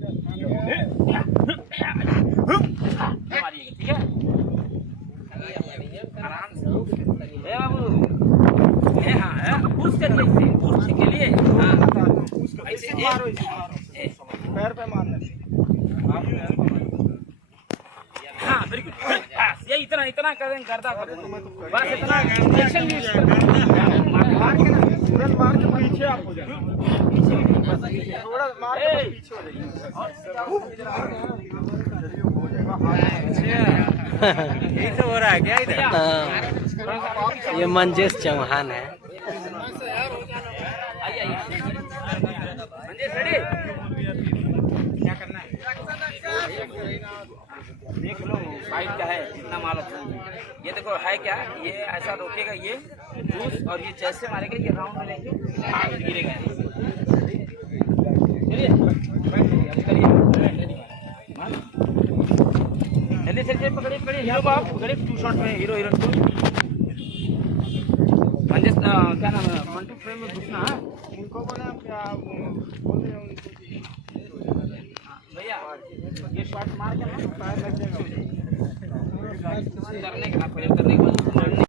मारिएगा, ठीक है? आराम से। ए बाबू, हाँ, पुश करिए इसे, पुश के लिए। हाँ, ऐसे मारो, पैर पे मारना। हाँ, बिल्कुल। ये इतना करें, करता करो। बस इतना एक्शन यूज करो। तुरंत मार के पीछे आप हो जाओ। थोड़ा मार के पीछे हो जाइए। यही तो हो रहा है क्या इधर? ये मंजेश चौहान है। मंजेश रेडी? क्या करना है? देख लो फाइट का है, कितना मार अच्छा है। ये देखो है क्या, ये ऐसा रोकेगा ये जूस, और ये जैसे मारेगा ये राउंड में लेके गिरेगा। चलिए जल्दी से पकड़िए हीरो को, आप पकड़िए 2 शॉट में हीरो हीरोइन को। मंजेश क्या नाम है, मंटू फ्रेम में घुसना है इनको, बोले क्या भैया ये शॉट मार के ना पैर लग जाएगा। करने का पहले करने के बाद